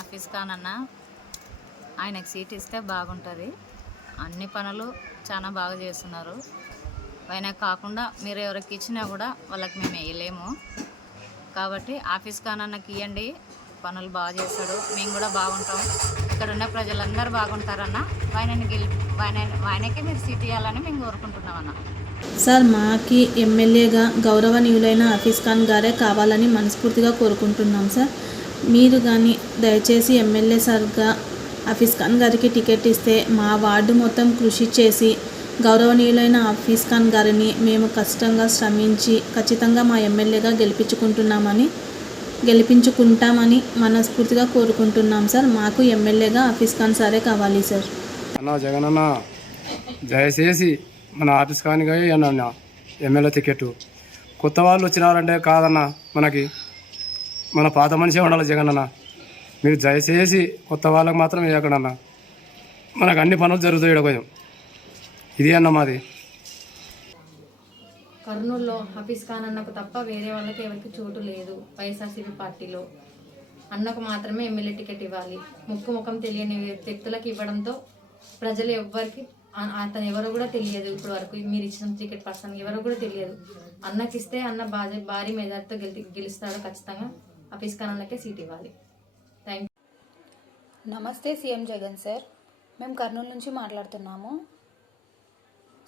Office కానన్నా ఆయనకు seat ఇస్తే బాగుంటుంది. అన్ని పనులు చాలా బాగా చేస్తున్నారు. ఆయన కాకుండా మీరు ఎవరికి ఇచ్చినా కూడా వాళ్ళకి మేము వేయలేము. కాబట్టి ఆఫీస్ కానన్నకి ఇవ్వండి పనులు బాగా చేస్తాడు. మేము కూడా బాగుంటాం. ఇక్కడ ఉన్న ప్రజలందరూ బాగుంటారన్న ఆయనని గెలి ఆయన ఆయనకే మీరు సీట్ ఇవ్వాలని మేము కోరుకుంటున్నాం అన్న సార్ మాకి ఎమ్మెల్యేగా గౌరవనీయులైన హఫీజ్ ఖాన్ గారే కావాలని మనస్ఫూర్తిగా కోరుకుంటున్నాం సార్. మీరు కానీ దయచేసి ఎమ్మెల్యే సార్గా హఫీజ్ ఖాన్ గారికి టికెట్ ఇస్తే మా వార్డు మొత్తం కృషి చేసి గౌరవనీయులైన హఫీజ్ ఖాన్ గారిని మేము కష్టంగా శ్రమించి ఖచ్చితంగా మా ఎమ్మెల్యేగా గెలిపించుకుంటున్నామని గెలిపించుకుంటామని మనస్ఫూర్తిగా కోరుకుంటున్నాం సార్. మాకు ఎమ్మెల్యేగా ఆఫీస్ ఖాన్ సారే కావాలి సార్. అన్న జగన్ అన్న దయచేసి మన ఆఫీస్ ఖాన్గా అన్న ఎమ్మెల్యే టికెట్. కొత్త వాళ్ళు వచ్చినారంటే కాదన్న మనకి మన పాత మనిషే ఉండాలి జగన్ అన్న. మీరు దయచేసి కొత్త వాళ్ళకి మాత్రం వేయకండి మనకు అన్ని పనులు జరుగుతాయి ఈడ కొంచెం. ఇది అన్న మాది. కర్నూలులో హఫీజ్ ఖాన్ అన్నకు తప్ప వేరే వాళ్ళకి ఎవరికి చోటు లేదు వైఎస్ఆర్సీపీ పార్టీలో. అన్నకు మాత్రమే ఎమ్మెల్యే టికెట్ ఇవ్వాలి. ముక్కు ముఖం తెలియని వ్యక్తులకు ఇవ్వడంతో ప్రజలు ఎవ్వరికి అతను ఎవరో కూడా తెలియదు ఇప్పుడు వరకు మీరు ఇచ్చిన టికెట్ పర్సన్ ఎవరో కూడా తెలియదు. అన్నకి ఇస్తే అన్న భారీ మెజార్టీతో గెలి గెలుస్తాడు ఖచ్చితంగా. హఫీజ్ ఖాన్ సీట్ ఇవ్వాలి. థ్యాంక్ నమస్తే సీఎం జగన్ సార్. మేము కర్నూలు నుంచి మాట్లాడుతున్నాము.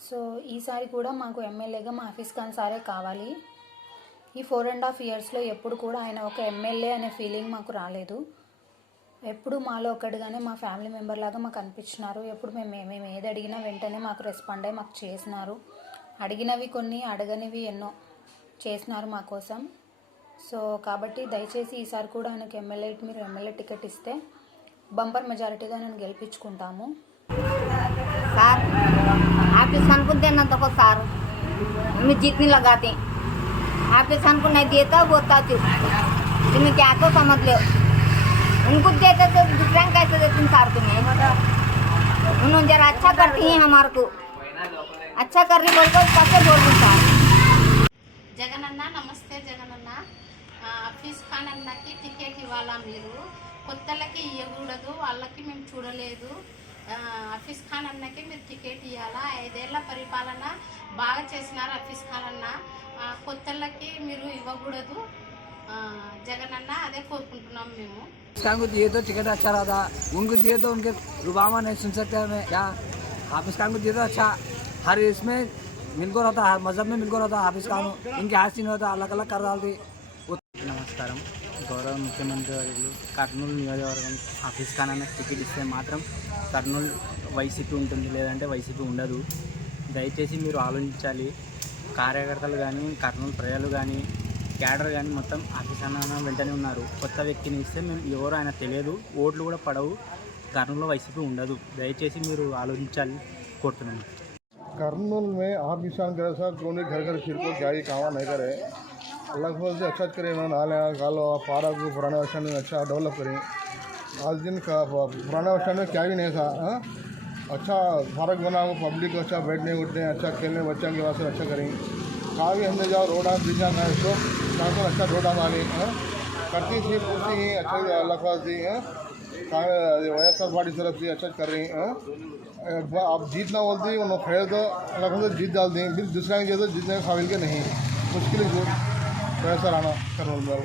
సో ఈసారి కూడా మాకు ఎమ్మెల్యేగా మా ఆఫీస్ ఖాన్ సారే కావాలి. ఈ ఫోర్ అండ్ హాఫ్ ఇయర్స్లో ఎప్పుడు కూడా ఆయన ఒక ఎమ్మెల్యే అనే ఫీలింగ్ మాకు రాలేదు. ఎప్పుడు మాలో ఒకటిగానే మా ఫ్యామిలీ మెంబర్ లాగా మాకు అనిపించినారు. ఎప్పుడు మేము మేము ఏది అడిగినా వెంటనే మాకు రెస్పాండ్ అయ్యి మాకు చేసినారు. అడిగినవి కొన్ని అడగనివి ఎన్నో చేసినారు మా కోసం. సో కాబట్టి దయచేసి ఈసారి కూడా ఆయనకు ఎమ్మెల్యే మీరు ఎమ్మెల్యే టికెట్ ఇస్తే బంపర్ మెజారిటీగా నేను గెలిపించుకుంటాము सर आपके सन को देना तो सर हमें जीतने लगाते हैं आपके सन को नहीं देता बोलता चुप तुम्हें क्या तो समझ लो उनको देते तो दूसरा को कैसे देते हैं सर तुम्हें उन्होंने जरा अच्छा करती हैं हमारे को अच्छा कर रही बोल कर कैसे बोल रही सर జగనన్న నమస్తే జగనన్న ఆ, హఫీజ్ ఖాన్ అన్నకి టికెట్ ఇవ్వాలా మీరు కొత్తలకి ఇవ్వకూడదు వాళ్ళకి మేము చూడలేదు ఆ, హఫీజ్ ఖాన్ అన్నకి మీరు టికెట్ ఇవ్వాలా ఐదేళ్ల పరిపాలన బాగా చేసినారు హఫీజ్ ఖాన్ అన్న ఆ, కొత్తలకి మీరు ఇవ్వకూడదు ఆ, జగనన్న అదే కోరుకుంటున్నాం మేము खान को दिए तो टिकट अच्छा रहा था उनको दिए तो उनके रुबामा नहीं सुन सकते हमें क्या हाफिज खान को दिए तो अच्छा हर इसमें मिलको रहता हर मजहब में मिलको रहता हाफिज खान इनके हाथ नहीं होता अलग अलग कर डालती నమస్కారం గౌరవ ముఖ్యమంత్రి వర్యులు కర్నూలు నియోజకవర్గం ఆఫీస్ ఖాన్ అనే టికెట్ ఇస్తే మాత్రం కర్నూలు వైసీపీ ఉంటుంది లేదంటే వైసీపీ ఉండదు దయచేసి మీరు ఆలోచించాలి కార్యకర్తలు కానీ కర్నూలు ప్రజలు కానీ క్యాడర్ కానీ మొత్తం ఆఫీస్ అన్న వెంటనే ఉన్నారు కొత్త వ్యక్తిని ఇస్తే మేము ఎవరు ఆయన తెలియదు ఓట్లు కూడా పడవు కర్నూలులో వైసీపీ ఉండదు దయచేసి మీరు ఆలోచించాలి కోరుతున్నాను कर्नूल में आप किसान करे सर कोने घर घर फिर को क्या ही काम नहीं करे लगभग से अच्छा करे नाले कालो पारा को पुराने वर्षन में अच्छा डेवलप करें आज दिन का पुराने वर्षन में क्या भी नहीं था हाँ? अच्छा पार्क बना हो पब्लिक को अच्छा बैठने उठने अच्छा खेलने बच्चों के वास्ते अच्छा करें कहाँ भी हमने जाओ रोडा ब्रिजा का तो कहाँ पर अच्छा रोडा मारे हाँ? करती थी, पूछती ही अच्छा लखवास थी हाँ? आर पार्टी तरफ़ से अच्छा कर रही हैं हाँ? आप जीतना बोलती, उन्होंने खेल तो से जीत डाल दी, फिर दूसरा के तो जीतने के काबिल के नहीं, मुश्किल है प्रेशर आना करनौल में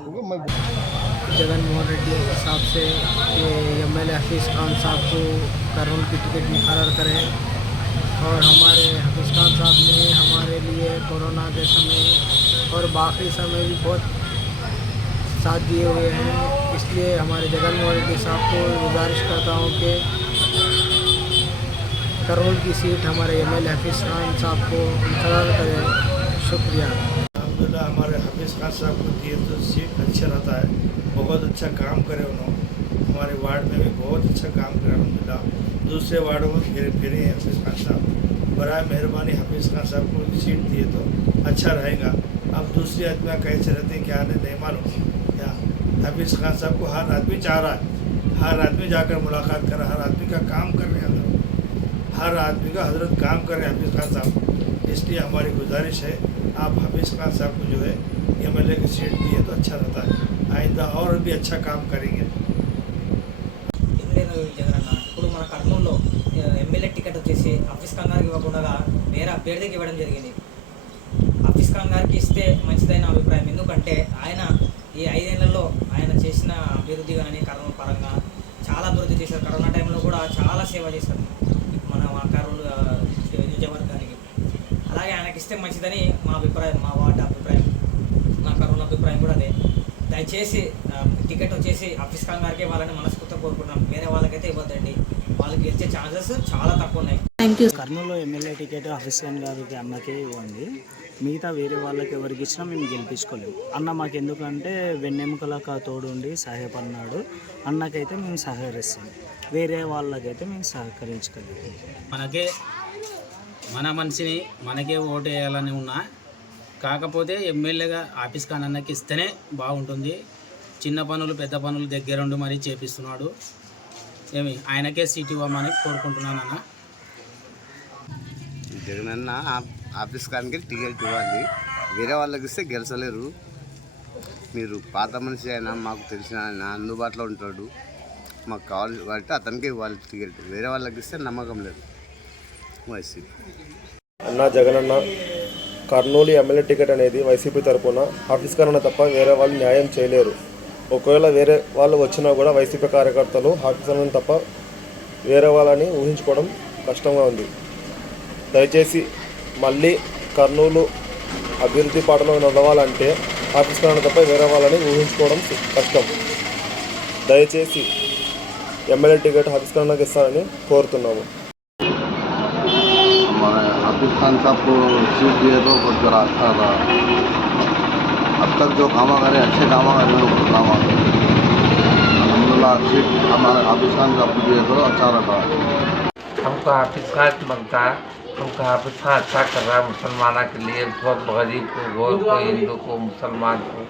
क्योंकि मैं जगनमोहन रेड्डी साहब से एम एल हफीज़ खान साहब को करोल की टिकट मुकर करें। और हमारे हफीज़ खान साहब ने हमारे लिए कोरोना के समय और बाकी समय भी बहुत साथ दिए हुए हैं। इसलिए हमारे जगनमोहन रेड्डी साहब को गुजारिश करता हूँ कि करोल की सीट हमारे एम एल हफीज़ खान साहब को मुकर करें। शुक्रिया। अलहमदिल्ला हमारे हफीज़ खान साहब को दिए तो सीट अच्छा रहता है। बहुत अच्छा काम करे उन्होंने। हमारे वार्ड में भी बहुत अच्छा काम करे अलहमदिल्ला दूसरे वार्डों में फिर, फिरे हैं हफीज़ खान साहब। बरए मेहरबानी हफीज़ खान साहब को सीट दिए तो अच्छा रहेगा। अब दूसरी आदमी कैसे रहते हैं, क्या नहीं मालूम। क्या हफीज़ खान साहब को हर आदमी चाह रहा है। हर आदमी जाकर मुलाकात कर हर आदमी का काम कर रहे हैं हर आदमी का हज़रत काम कर रहे हैं हफीज़ खान साहब। इसलिए हमारी गुजारिश है आप हफीज़ खान साहब को जो है एम एल ए की सीट दिए तो अच्छा रहता है आइंदा और भी अच्छा काम करेंगे లేదు జగనన్న ఇప్పుడు మన కర్నూలులో ఎమ్మెల్యే టికెట్ వచ్చేసి ఆఫీస్ ఖాన్ గారికి ఇవ్వకుండా వేరే అభ్యర్థికి ఇవ్వడం జరిగింది ఆఫీస్ ఖాన్ గారికి ఇస్తే మంచిదైన అభిప్రాయం ఎందుకంటే ఆయన ఈ ఐదేళ్లలో ఆయన చేసిన అభివృద్ధి కానీ కరోనా పరంగా చాలా అభివృద్ధి చేశారు కరోనా టైంలో కూడా చాలా సేవ చేశారు ఇస్తే మంచిదని మా అభిప్రాయం మా వార్డు అభిప్రాయం మా కరోనా అభిప్రాయం కూడా అదే. దయచేసి టికెట్ వచ్చేసి ఆఫీస్ గారికి వాళ్ళని మనస్ఫూర్తిగా కోరుకుంటున్నాం. వేరే వాళ్ళకైతే ఇవ్వద్దండి. వాళ్ళకి గెలిచే ఛాన్సెస్ చాలా తక్కువ ఉన్నాయి. కర్నూలులో ఎమ్మెల్యే టికెట్ ఆఫీస్ ఖాన్ గారికి అన్నకే ఇవ్వండి. మిగతా వేరే వాళ్ళకి ఎవరికి ఇచ్చినా మేము గెలిపించుకోలేము. అన్న మాకు ఎందుకంటే వెన్నెముకల కా తోడుండి సహాయపడినాడు. అన్నకైతే మేము సహకరిస్తాం. వేరే వాళ్ళకైతే మేము సహకరించుకోలేము మనకే మన మనిషిని మనకే ఓటు వేయాలని ఉన్నా కాకపోతే ఎమ్మెల్యేగా ఆఫీస్ కానన్నకి ఇస్తేనే బాగుంటుంది. చిన్న పనులు పెద్ద పనులు దగ్గరుండి మరీ చేపిస్తున్నాడు. ఏమి ఆయనకే సీట్ ఇవ్వమని కోరుకుంటున్నాను అన్న. జగనన్న ఆఫీస్ కానికి టికెట్ ఇవ్వాలి. వేరే వాళ్ళకి ఇస్తే గెలిచలేరు. మీరు పాత మనిషి అయినా మాకు తెలిసిన ఆయన అందుబాటులో ఉంటాడు. మాకు కావాలి కాబట్టి అతనికే ఇవ్వాలి టికెట్. వేరే వాళ్ళకి ఇస్తే నమ్మకం లేదు. వైసీపీ. అన్న జగనన్న కర్నూలు ఎమ్మెల్యే టికెట్ అనేది వైసీపీ తరఫున ఆఫీస్ కన్నా తప్ప వేరే వాళ్ళు న్యాయం చేయలేరు. ఒకవేళ వేరే వాళ్ళు వచ్చినా కూడా వైసీపీ కార్యకర్తలు ఆఫీస్ అన్న తప్ప వేరే వాళ్ళని ఊహించుకోవడం కష్టంగా ఉంది. దయచేసి మళ్ళీ కర్నూలు అభివృద్ధి పాటలో నడవాలంటే ఆఫీస్ కన్నా తప్ప వేరే వాళ్ళని ఊహించుకోవడం కష్టం. దయచేసి ఎమ్మెల్యే టికెట్ ఆఫీస్ కన్నాకి ఇస్తానని కోరుతున్నాము. साहब को सीट दिए तो बहुत जरा अच्छा था। अब तक जो काम करे अच्छे कामा करे लोग कामा अलहमदिल्ला सीट हमारे साहब को दिए तो अच्छा रहता हमको हाफिज खान बनता है। हमको हाफिज खान अच्छा कर रहा है मुसलमाना के लिए। बहुत गरीब को गौर को हिंदू को, मुसलमान को।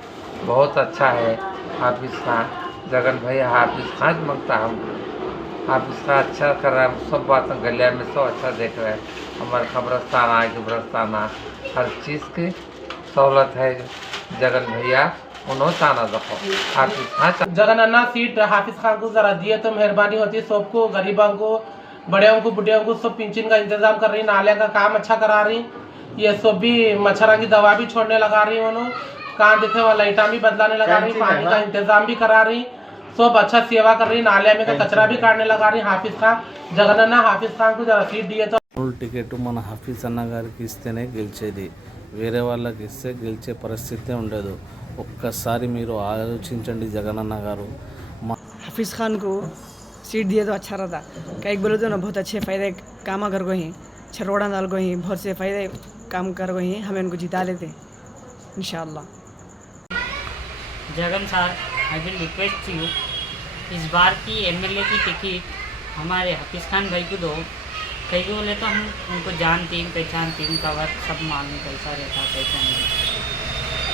बहुत अच्छा है हाफिज खान। जगन भैया हाफिज खान बनता है हमको। हाफिज इसका अच्छा कर रहे हैं सब बातें गलिया में सब अच्छा देख रहे हैं। हमारे खबरस्तान आ कब्रस्तान आ हर चीज़ की सहूलत है जगन भैया उन्होंने ताना रखो हाफिज जगन अन्ना सीट हाफिज खान को जरा दिए तो मेहरबानी होती सबको गरीबों को बड़े को बुढ़ियों को सब पेंशन का इंतज़ाम कर रही नाले का काम अच्छा करा रही। ये सब भी मच्छर की दवा भी छोड़ने लगा रही उन्होंने कहाँ दिखे वो लाइटा भी बदलाने लगा रही पानी का इंतज़ाम भी करा रही। सब अच्छा सेवा कर रही नाले में का कचरा भी काटने लगा रही हाफिज खान जगन अन्ना हाफिज खान को जरा सीट दिए तो టికెట్ మన హఫీజ్ అన్న గారికి ఇస్తేనే గెలిచేది వేరే వాళ్ళకి ఇస్తే గెలిచే పరిస్థితే ఉండదు ఒక్కసారి మీరు ఆలోచించండి జగనన్న గారు మా हाफिज़ खान को सीट दिए तो अच्छा रहता कई बोले तो ना बहुत अच्छे फ़ायदे काम कर गए हैं छरोड़ा डाल गए हैं बहुत से फ़ायदे काम कर गए हैं हमें उनको जिता लेते इन Jagan sir I will request you इस बार की एमएलए की टिकट हमारे हफीज़ खान भाई को दो कई बोले तो हम उनको जानते हैं पहचानते हैं उनका वर्क सब मालूम कैसा रहता कैसा नहीं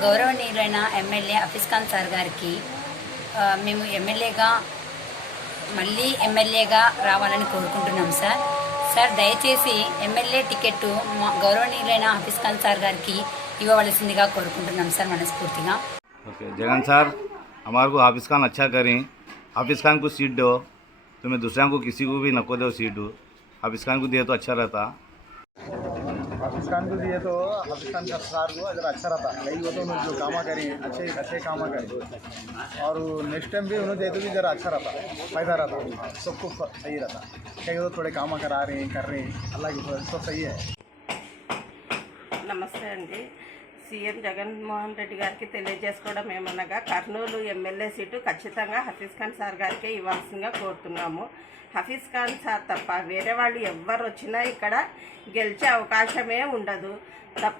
గౌరవనీయులైన ఎమ్మెల్యే హఫీజ్ ఖాన్ సార్ గారికి ఆ, మేము ఎమ్మెల్యేగా మళ్ళీ ఎమ్మెల్యేగా రావాలని కోరుకుంటున్నాం సార్ సార్ దయచేసి ఎమ్మెల్యే టికెట్ మా గౌరవనీయులైన హఫీజ్ ఖాన్ సార్ గారికి ఇవ్వవలసిందిగా కోరుకుంటున్నాం సార్ మనస్ఫూర్తిగా ओके जगन सर हमारे को हाफिज़ खान अच्छा करें। हाफिज़ खान को सीट दो तो मैं दूसरा को किसी को भी नको दो सीट दो। हाफिज़ खान को दिया तो अच्छा रहता। हाफिज़ खान को दिए तो हाफिज़ खान सरकार को अगर अच्छा रहता। नहीं वो तो उन्होंने जो काम करें अच्छे अच्छे काम करें। और नेक्स्ट टाइम भी उन्होंने दे तो भी ज़रा अच्छा रहता फ़ायदा रहता। सबको सही रहता। कहीं तो थोड़े काम करा रहे हैं कर रहे हैं। अल्लाह की सब सही है। नमस्ते अंडी సీఎం జగన్మోహన్ రెడ్డి గారికి తెలియజేసుకోవడం ఏమనగా కర్నూలు ఎమ్మెల్యే సీటు ఖచ్చితంగా హఫీజ్ ఖాన్ సార్ గారికే ఇవ్వాల్సిందిగా కోరుతున్నాము. హఫీజ్ ఖాన్ సార్ తప్ప వేరే వాళ్ళు ఎవ్వరు వచ్చినా ఇక్కడ గెలిచే అవకాశమే ఉండదు.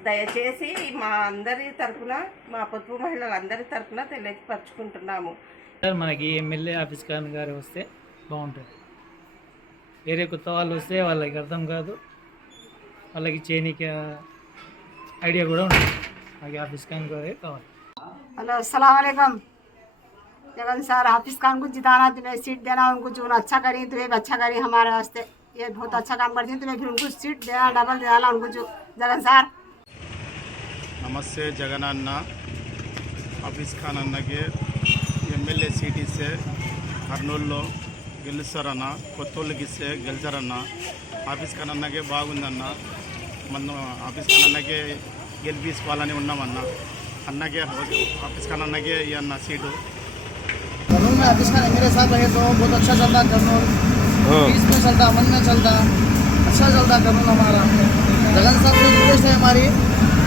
దయచేసి మా అందరి తరఫున మా పొదుపు మహిళలందరి తరఫున తెలియపరచుకుంటున్నాము. సార్ మనకి ఎమ్మెల్యే హఫీజ్ ఖాన్ గారు వస్తే బాగుంటుంది. వేరే కొత్త వాళ్ళు వస్తే వాళ్ళకి అర్థం కాదు. వాళ్ళకి చేనిక ఐడియా కూడా ఉంటుంది మనకి ఆఫీస్ ఖాన్ గారే కావాలి हेलो अस्सलाम वालेकुम जगन सर हाफिज खान को जिताना तुम्हें सीट देना उनको जो अच्छा करी तुम्हें भी अच्छा करी हमारे वास्ते ये बहुत अच्छा काम करती है तुम्हें फिर उनको सीट देना डबल देना उनको जो जगन सर నమస్తే జగనన్న ఆఫీస్ ఖాన్ అన్నకి ఎమ్మెల్యే సీట్ ఇస్తే కర్నూలులో గెలుస్తారన్న కొత్త వాళ్ళకి ఇస్తే గెలిచారన్న ఆఫీస్ ఖాన్ అన్నకే బాగుందన్న మనం ఆఫీస్ ఖాన్ అన్నకే గెలిపించుకోవాలని ఉన్నామన్న అన్నకే ఆఫీస్ ఖాన్ అన్నకే ఈ అన్న సీటు कर्नूल में ऑफिस का एमएलए साहब रहे तो बहुत अच्छा चलता कर्नूल पीस में चलता अमन में चलता अच्छा चलता कर्नूल हमारा जगन साहब से रिक्वेस्ट है हमारी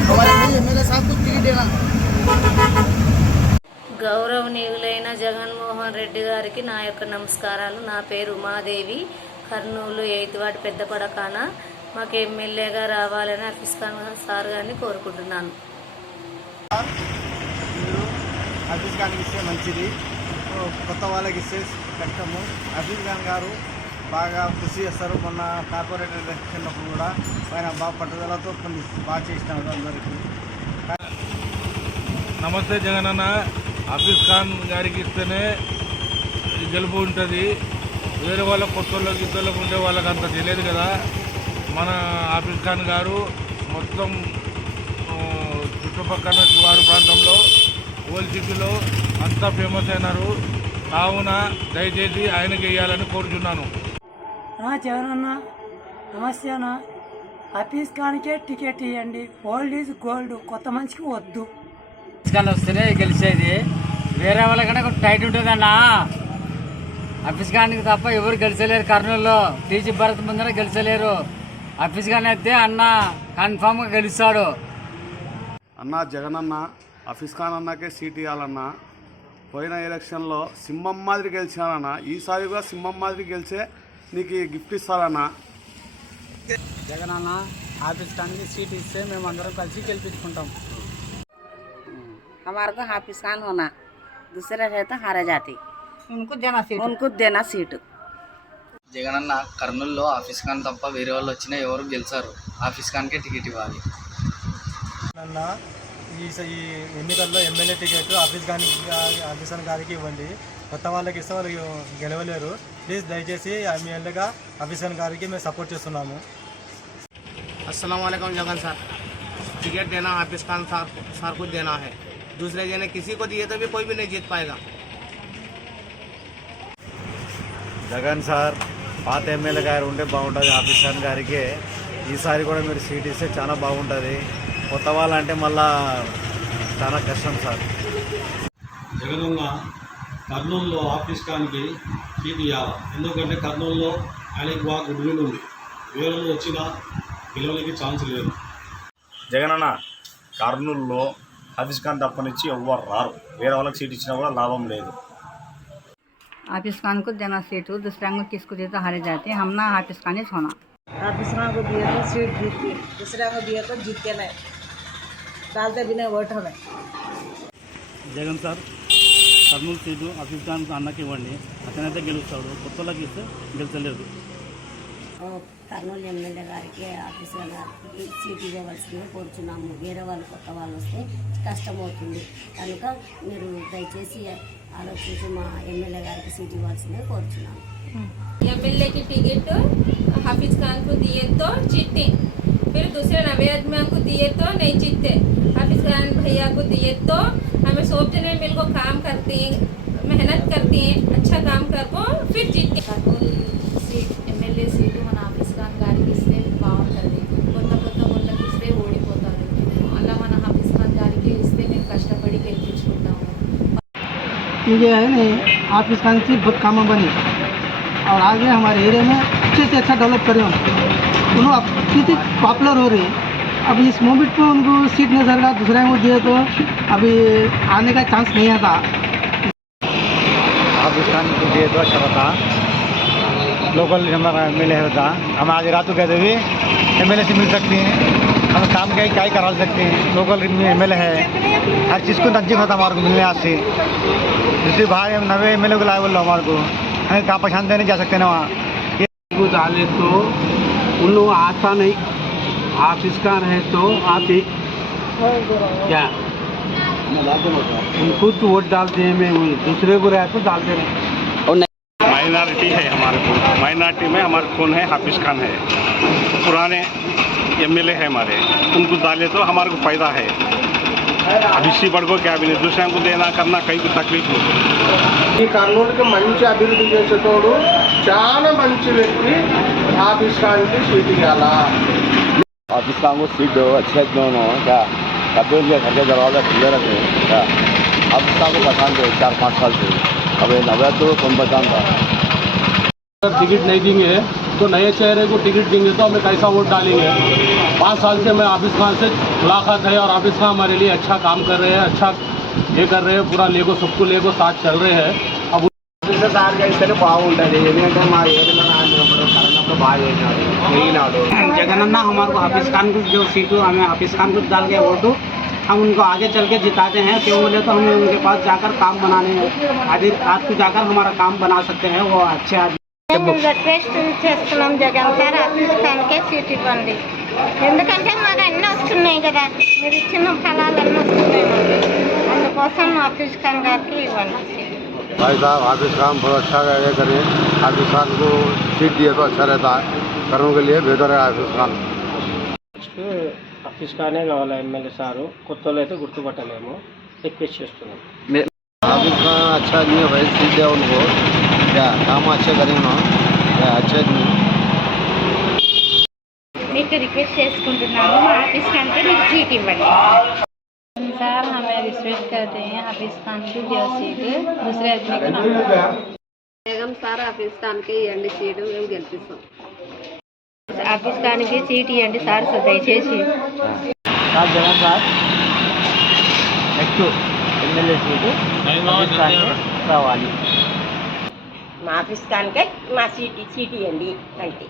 हमारे एमएलए साहब को टिकट देना గౌరవనీయులైన జగన్మోహన్ రెడ్డి గారికి నా యొక్క నమస్కారాలు నా పేరు ఉమాదేవి కర్నూలు ఎయిత్ వార్డు పెద్ద పడకాన మాకు ఎమ్మెల్యేగా రావాలని ఆఫీస్ ఖాన్ సార్ గారిని కోరుకుంటున్నాను. హఫీజ్ ఖాన్కి ఇస్తే మంచిది. కొత్త వాళ్ళకి ఇస్తే కష్టము. హఫీజ్ ఖాన్ గారు బాగా కృషి చేస్తారు. మొన్న కార్పొరేటర్ ఎలక్షన్ అప్పుడు కూడా ఆయన బాగా పట్టుదలతో కొన్ని బాగా చేసినాడు అందరికీ. నమస్తే జగనన్న. ఆఫీస్ ఖాన్ గారికి ఇస్తేనే గెలుపు ఉంటుంది. వేరే వాళ్ళ కొత్త వాళ్ళకి ఇద్దరులకు ఉండే వాళ్ళకి అంత తెలియదు కదా. మన ఆఫీస్ ఖాన్ గారు మొత్తం చుట్టుపక్కల శివారు ప్రాంతంలో ఓల్డ్ సిటీలో అంతా ఫేమస్ అయినారు. కావున దయచేసి ఆయనకి వేయాలని కోరుచున్నాను. జగన్ అన్న నమస్తే అన్న. ఆఫీస్ కానికే టికెట్ ఇవ్వండి ఓల్డ్ ఈజ్ గోల్డ్ కొత్త మనిషికి వద్దు. కానీ వస్తేనే గెలిచేది. వేరే వాళ్ళకన్నా కొంచెం టైట్ ఉంటుందన్న. ఆఫీస్ కానీ తప్ప ఎవరు గెలిచలేరు. కర్నూలులో టీజీ భరత్ ముందర గెలిచలేరు. ఆఫీస్ కానీ అయితే అన్న కన్ఫామ్గా గెలుస్తాడు అన్న జగనన్న ఆఫీస్ ఖాన్ అన్నకే సీట్ ఇవ్వాలన్న పోయిన ఎలక్షన్లో సింహం మాదిరి గెలిచానన్న ఈసారి కూడా సింహం మాదిరి గెలిచే నీకు గిఫ్ట్ ఇస్తారన్న జగన్ అన్న ఆఫీస్ కానీ సీట్ ఇస్తే మేము అందరం కలిసి గెలిపించుకుంటాం हमारे को हाफिज खान होना दूसरे रहता हारा जाती उनको देना सीट उनको देना सीट జగన్ అన్న కర్నూలులో ఆఫీస్ ఖాన్ తప్ప వేరే వాళ్ళు వచ్చినా ఎవరు గెలిచారు ఆఫీస్ ఖాన్కే టికెట్ ఇవ్వాలి అన్న ఈ స- ఈ ఎన్నికల్లో ఎమ్మెల్యే టికెట్ ఆఫీస్ గాని ఆఫీసర్ గారికి ఇవ్వండి కొత్త వాళ్ళకి ఇస్తే వాళ్ళు గెలవలేరు ప్లీజ్ దయచేసి ఎమ్మెల్యేగా ఆఫీసర్ గారికి మేము సపోర్ట్ చేస్తున్నాము अस्सलाम वालेकुम जगन सर टिकट देना हाफिज खान साहब सर को देना है दूसरे जने किसी को दिए तो भी कोई भी नहीं जीत पाएगा జగన్ సార్ పాత ఎమ్మెల్యే గారు ఉంటే బాగుంటుంది ఆఫీస్ ఖాన్ గారికి. ఈసారి కూడా మీరు సీట్ ఇస్తే చాలా బాగుంటుంది. కొత్త వాళ్ళంటే మళ్ళా చాలా కష్టం సార్. జగనన్న కర్నూలులో ఆఫీస్ ఖాన్కి సీట్ ఇవ్వాలి ఎందుకంటే కర్నూలులో ఆయనకి బాగా గుడ్ విల్ ఉంది. వేరే వచ్చినా గెలవడానికి ఛాన్స్ లేదు. జగనన్న కర్నూలులో హఫీజ్ ఖాన్ తప్పనిచ్చి ఎవ్వరు రారు. వేరే వాళ్ళకి సీట్ ఇచ్చినా కూడా లాభం లేదు. हाफिज खान को देना सीट दूसरा को किसको देता हारे जाते हम ना हाफिज खान ही होना ऑफिस को दिए तो सीट जीतती दूसरे को दिए तो जीतते नहीं डालते भी नहीं वोट हमें Jagan sir Kurnool seat office Khan అన్నకి ఇవ్వండి అతనైతే గెలుస్తాడు కొత్త వాళ్ళకి ఇస్తే గెలిచలేదు కర్నూలు ఎమ్మెల్యే గారికి ఆఫీసర్ గారికి సీట్ ఇవ్వవలసిందిగా కోరుచున్నాము వేరే వాళ్ళు కొత్త వాళ్ళు వస్తే కష్టమవుతుంది కనుక మీరు దయచేసి ఆలోచించి మా ఎమ్మెల్యే గారికి సీట్ ఇవ్వాల్సిందిగా కోరుచున్నాము एमएलए की टिकट हाफिज खान को दिए तो जीते फिर दूसरे नवेद मैम को दिए तो नहीं जीतते हाफिज खान भैया को दिए तो हमें सब जने मिल को काम करते हैं मेहनत करते हैं अच्छा काम कर को फिर जीतते ये है नहीं ऑफ़िस खान से बहुत काम बनी। और आगे हमारे एरिया में अच्छे से अच्छा डेवलप करें हम। उन्होंने अब कितनी पॉपुलर हो रही है। अब इस मोमेंट में उनको सीट नहीं सरकार दूसरे को दिए तो अभी आने का चांस नहीं आता। खान को दिए तो अच्छा रहता। लोकल हमारा एम एल ए होता हम आज रात को कहते भी एम एल ए से मिल सकते हैं। हम काम क्या क्या करा सकते हैं। लोकल एम एल ए है। हर चीज़ को नज़दीक होता हमारे को मिलने आज से जैसे भाई हम नवे एम एल ए को लाए बोल रहे हमारे को हमें कहाँ पहचान देने जा सकते ना वहाँ। को डाले तो उन लोग आता नहीं। ऑफ़िस का रहे तो आप आते क्या? उनको तो वोट डालते हैं मैं दूसरे को रहे तो डालते नहीं माइनॉरिटी है हमारे को। माइनॉरिटी में हमारे कौन है? हाफिज खान है। पुराने एमएलए है हमारे। उनको डाले तो हमारे को फ़ायदा है। अब इसी बढ़ को क्या भी नहीं दूसरे को देना करना कहीं को तकलीफ नहीं ఈ కర్నూలుకి మంచి అభివృద్ధి చేసేటోడు చాలా మంచి వ్యక్తి ఆఫీస్ కానికి సీట్ ఇవ్వాలా ऑफिस का हमको सीट दो अच्छे दोनों क्या कभी उनके घर के दरवाजा खुले रखे क्या ऑफिस का हमको पहचान दो चार पाँच साल से अब ये नवया तो कौन पहचान था अगर टिकट नहीं देंगे तो नए चेहरे को टिकट देंगे तो हमें कैसा वोट डालेंगे पाँच साल से मैं आबिद खान से मुलाकात है और आबिद खान हमारे लिए अच्छा काम कर रहे हैं अच्छा ये कर रहे हैं पूरा लेगो सबको लेगो साथ चल रहे हैं अब సార్ చేస్తేనే బాగుంటుంది ఎందుకంటే మా ఏరియాలో నాయనప్పుడు కరోనాప్పుడు బాగా చేసినాడు తిరిగినాడు जगनन्ना हमारे को हाफिज खान को जो सीटू हमें हाफिज खान को डाल के वोटू हम उनको आगे चल के जिताते हैं क्यों बोले तो हम उनके पास जाकर काम बनाने आदि आज को जाकर हमारा काम बना सकते हैं वो अच्छे आदमी రిక్వెస్ట్ చేస్తున్నాం జగన్ సార్ ఆఫీస్ ఖాన్కే సీట్ ఇవ్వండి ఎందుకంటే మాకు అన్నీ వస్తున్నాయి కదా మీరు ఇచ్చిన ఫలాలు అన్నీ వస్తున్నాయి మాకు. అందుకోసం ఆఫీస్ ఖాన్ గారికి ఇవ్వండి సీట్ भाई साहब ऑफिस काम बहुत अच्छा ये करें ऑफिस खान को सीट दिए तो अच्छा रहता है कर्नूल के लिए बेहतर है ऑफिस खान ఆఫీస్ కానే కావాలి ఎమ్మెల్యే సారు కొత్త వాళ్ళు అయితే గుర్తుపట్టలేము రిక్వెస్ట్ చేస్తున్నాం ऑफिस खान अच्छा नहीं है भाई सीट दिया उनको क्या काम अच्छे करें ना क्या अच्छे नहीं మీకు రిక్వెస్ట్ చేసుకుంటున్నాము మా ఆఫీస్ ఖాన్కే మీకు సీట్ ఇవ్వండి సార్ हमें रिक्वेस्ट करते हैं हाफिज खान की जो सीट दूसरे आदमी को ना బేగం సార్ ఆఫీస్ ఖాన్కే ఇవ్వండి సీటు మేము గెలిపిస్తాం ఆఫీస్ ఖాన్కి సీట్ ఇవ్వండి సార్ దయచేసి sir Jagan sir next MLA seat Hafeez ఖాన్కే రావాలి మా ఆఫీస్ కానికే మా సీటీ సీటీ ఇవ్వండి అంతే